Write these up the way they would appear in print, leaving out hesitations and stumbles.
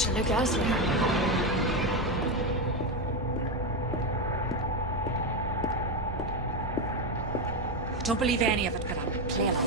Better look elsewhere. Don't believe any of it, but I'll play along.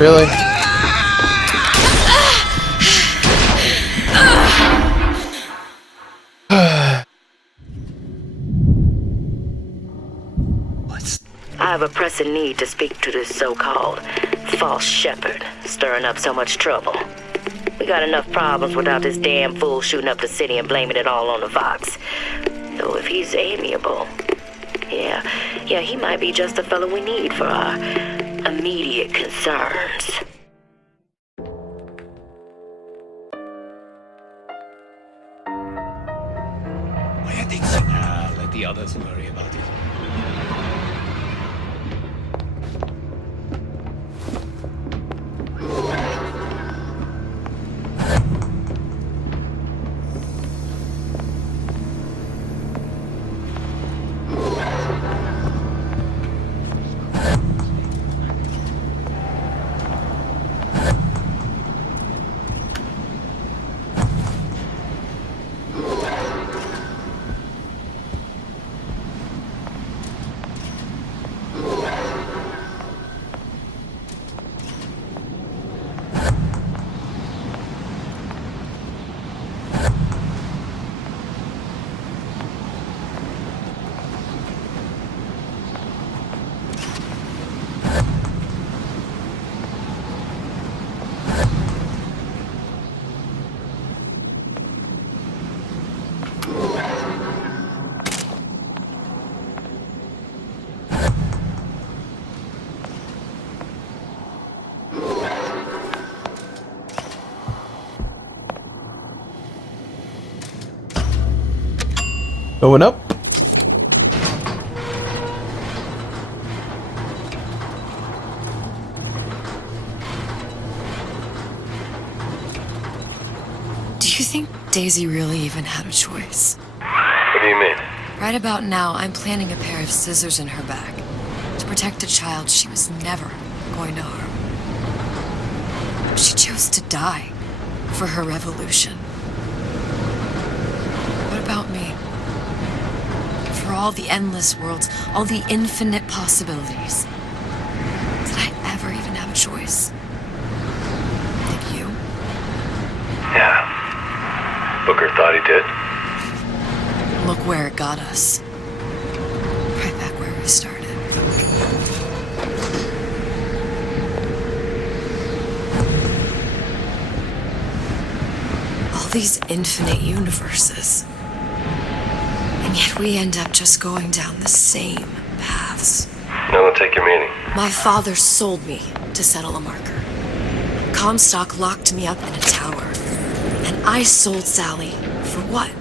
Really? I have a pressing need to speak to this so-called false shepherd, stirring up so much trouble. We got enough problems without this damn fool shooting up the city and blaming it all on the Fox. Though if he's amiable, yeah, he might be just the fellow we need for our immediate concerns. I think let the others worry about it. Going up. Do you think Daisy really even had a choice? What do you mean? Right about now, I'm planting a pair of scissors in her back to protect a child she was never going to harm. She chose to die for her revolution. What about me? For all the endless worlds, all the infinite possibilities. Did I ever even have a choice? Did you? Yeah. Booker thought he did. Look where it got us. Right back where we started. All these infinite universes. And yet we end up just going down the same paths. I don't take your meaning. My father sold me to settle a marker. Comstock locked me up in a tower. And I sold Sally for what?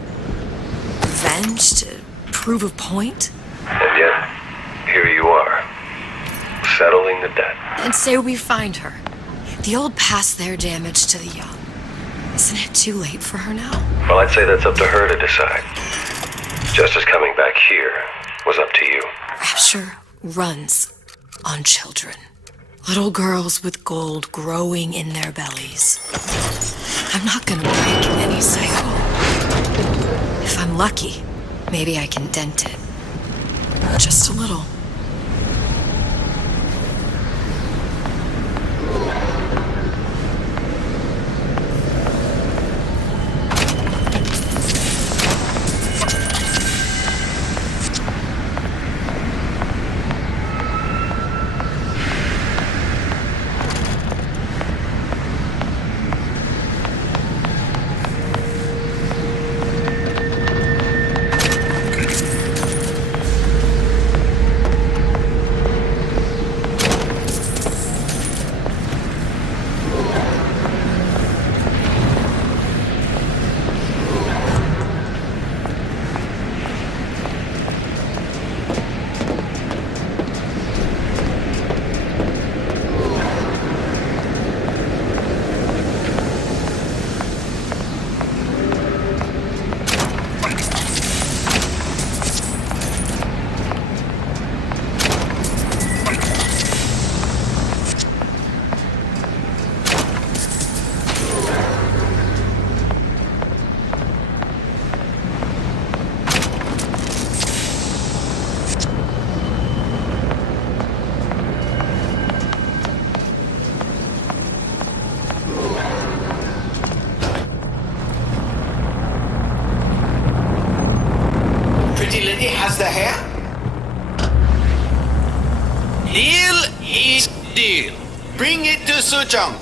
Revenge? To prove a point? And yet, here you are, settling the debt. And say we find her. The old past their damage to the young. Isn't it too late for her now? Well, I'd say that's up to her to decide. Justice coming back here was up to you. Rapture runs on children. Little girls with gold growing in their bellies. I'm not gonna break any cycle. If I'm lucky, maybe I can dent it. Just a little. it to Suchong.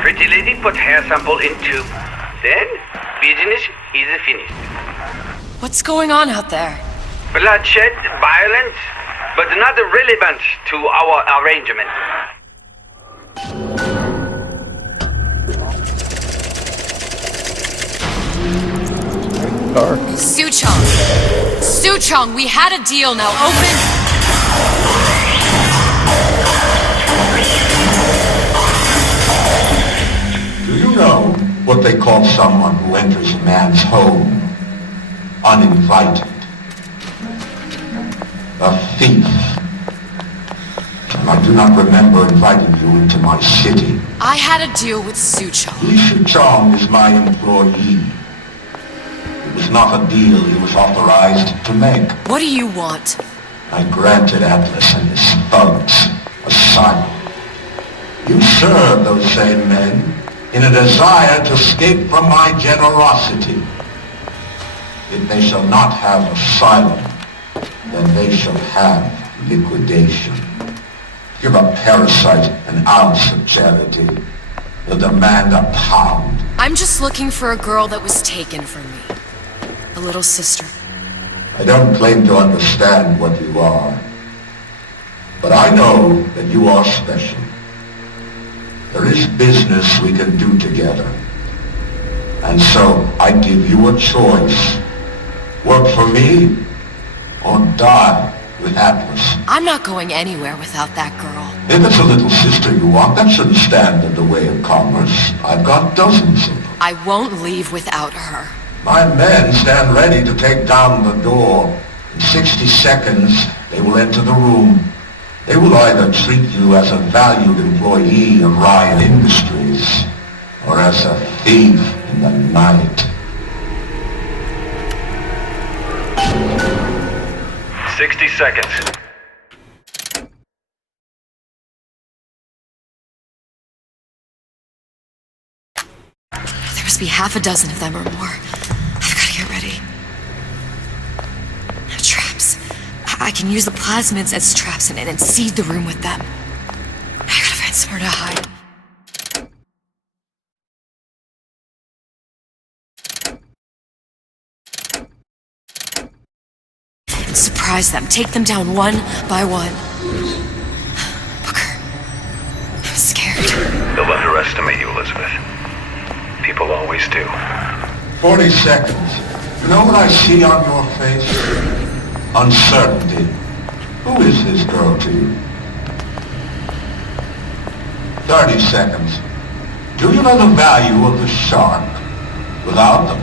Pretty lady put hair sample in tube. Then, business is finished. What's going on out there? Bloodshed, violence, but not relevant to our arrangement. Dark. Suchong! Suchong, we had a deal, now open... Do you know what they call someone who enters a man's home uninvited? A thief. And I do not remember inviting you into my city. I had a deal with Suchong. Li Shuchong is my employee. It was not a deal he was authorized to make. What do you want? I granted Atlas and his thugs asylum. You serve those same men in a desire to escape from my generosity. If they shall not have asylum, then they shall have liquidation. Give a parasite an ounce of charity. They'll demand a pound. I'm just looking for a girl that was taken from me. A little sister. I don't claim to understand what you are, but I know that you are special. There is business we can do together. And so I give you a choice. Work for me or die with Atlas. I'm not going anywhere without that girl. If it's a little sister you want, that shouldn't stand in the way of commerce. I've got dozens of them. I won't leave without her. My men stand ready to take down the door. In 60 seconds, they will enter the room. They will either treat you as a valued employee of Ryan Industries, or as a thief in the night. 60 seconds. There must be half a dozen of them or more. I've got to get ready. Traps. I can use the plasmids as traps and seed the room with them. I gotta find somewhere to hide. And surprise them. Take them down one by one. Booker. I'm scared. They'll underestimate you, Elizabeth. People always do. 40 seconds. You know what I see on your face? Uncertainty. Who is this girl to you? 30 seconds. Do you know the value of the shark? Without them,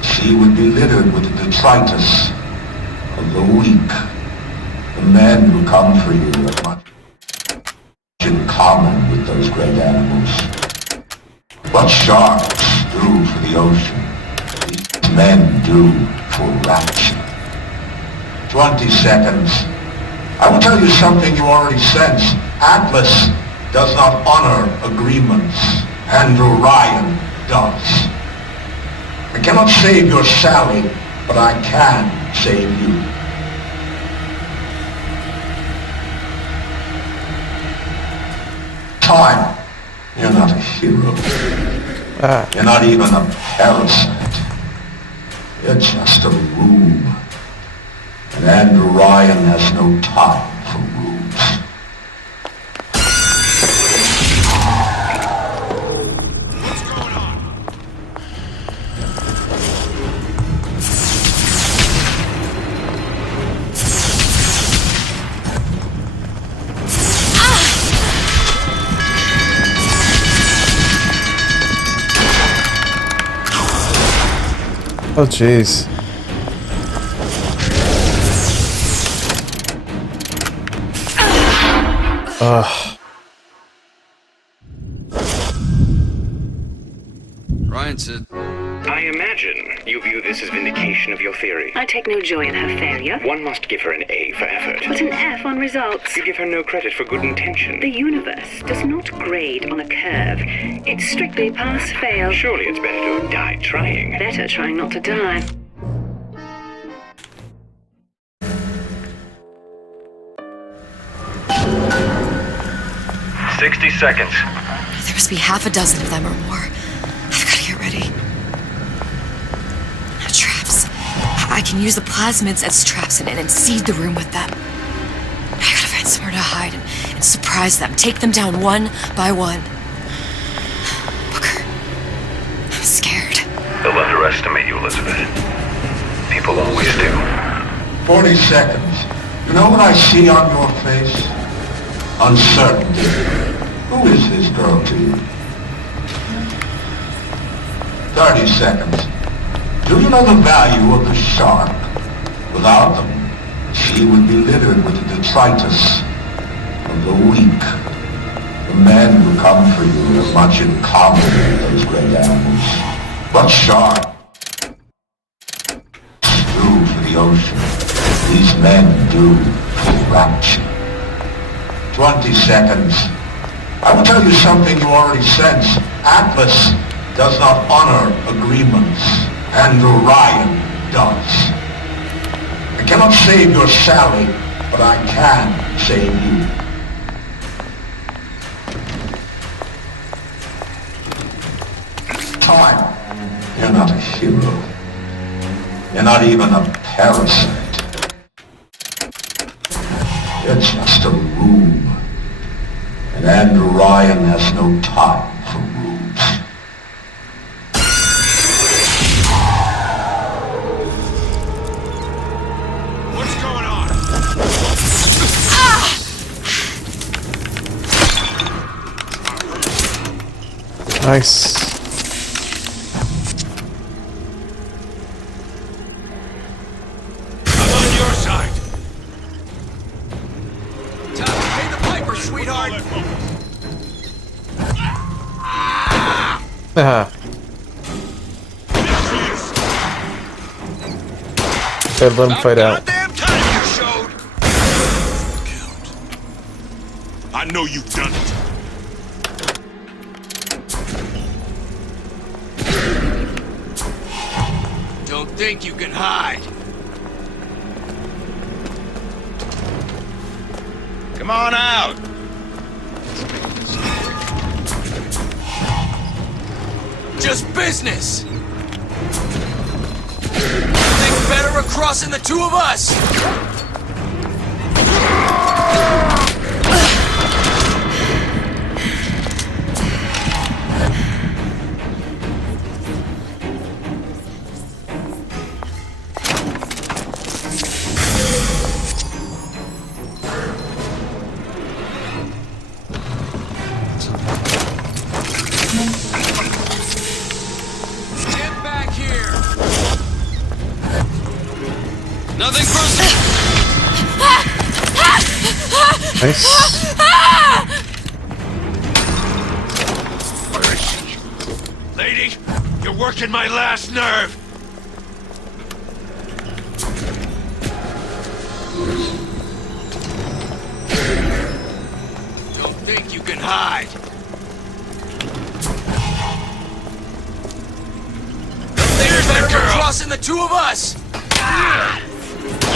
the sea would be littered with the detritus of the weak. The men who come for you have much in common with those great animals. What sharks do for the ocean, these men do for rapture. 20 seconds. I will tell you something you already sense. Atlas does not honor agreements. Andrew Ryan does. I cannot save your Sally, but I can save you. Time. You're not a hero. You're not even a parasite. You're just a room. And Andrew Ryan has no time for rooms. Oh, jeez. Ryan said... I imagine you view this as vindication of your theory. I take no joy in her failure. One must give her an A for effort. But an F on results. You give her no credit for good intention. The universe does not grade on a curve. It's strictly pass-fail. Surely it's better to have died trying. Better trying not to die. – 60 seconds. There must be half a dozen of them or more. I've got to get ready. Now, traps. I can use the plasmids as traps and seed the room with them. I gotta find somewhere to hide and surprise them. Take them down one by one. Booker, I'm scared. They'll underestimate you, Elizabeth. People always do. 40 seconds. You know what I see on your face? Uncertainty. Who is this girl to you? 30 seconds. Do you know the value of the shark? Without them, she would be littered with the detritus of the weak. The men who come for you have much in common with those great animals. But shark? Do for the ocean. These men do for rapture. 20 seconds. I will tell you something you already sense. Atlas does not honor agreements, and Orion does. I cannot save your Sally, but I can save you. Time. You're not a hero. You're not even a parasite. You're just a room. And Orion has no time for rules. What's going on? Nice. I'm on your side. Time to pay the piper, sweetheart. Haha. Okay, let him fight out. Goddamn time you showed. I know you've done it. Don't think you can hide. Come on out. Just business. Think better of crossing the two of us. Get back here. Nothing personal. Nice. Where is she? Lady, you're working my last nerve. Don't think you can hide. There's that girl. Crossing the two of us.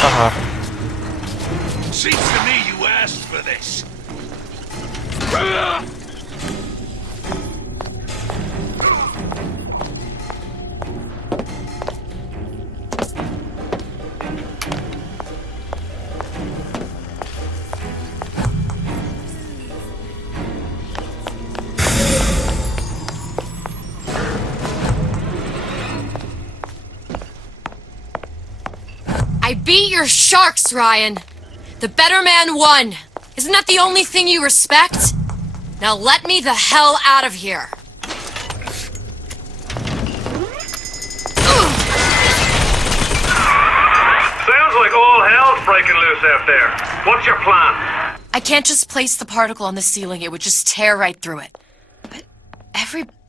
Haha. Seems to me you asked for this. I beat your sharks, Ryan. The better man won. Isn't that the only thing you respect? Now let me the hell out of here. Sounds like all hell's breaking loose out there. What's your plan? I can't just place the particle on the ceiling. It would just tear right through it. But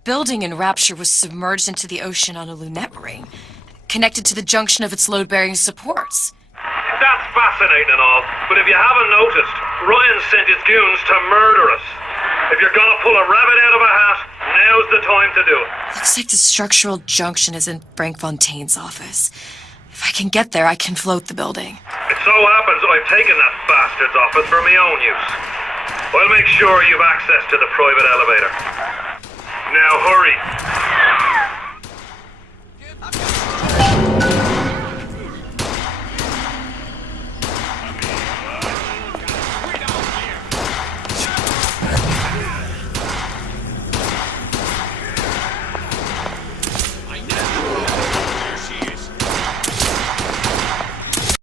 building in Rapture was submerged into the ocean on a lunette ring, connected to the junction of its load-bearing supports. That's fascinating and all, but if you haven't noticed, Ryan sent his goons to murder us. If you're gonna pull a rabbit out of a hat, now's the time to do it. Looks like the structural junction is in Frank Fontaine's office. If I can get there, I can float the building. It so happens I've taken that bastard's office for my own use. I'll make sure you've access to the private elevator. Now hurry.